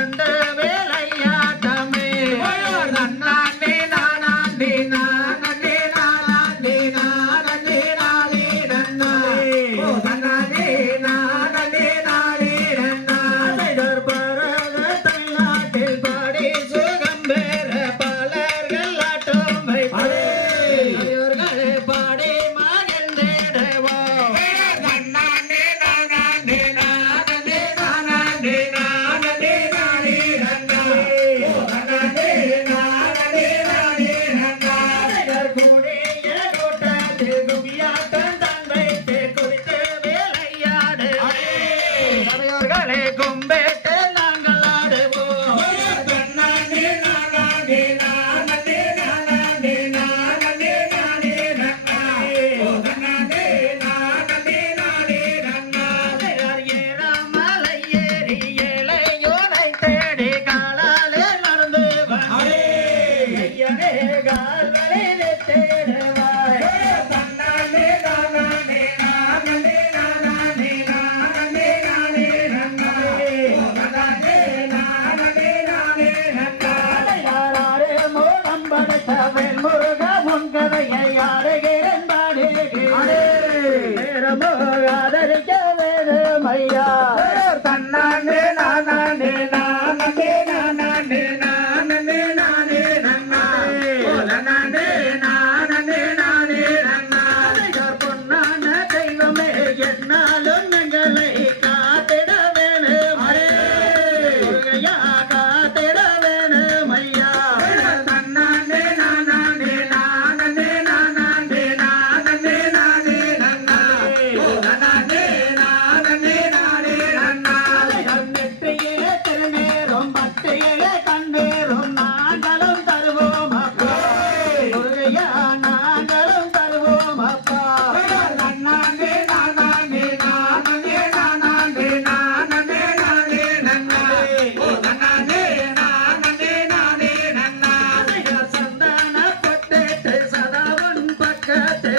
கண்டு கும்பேட்டு நாங்கள் ஆடுவோம். காலாலே நடந்து ஐயனே கால்வழியில் தேட கரையை யாருகே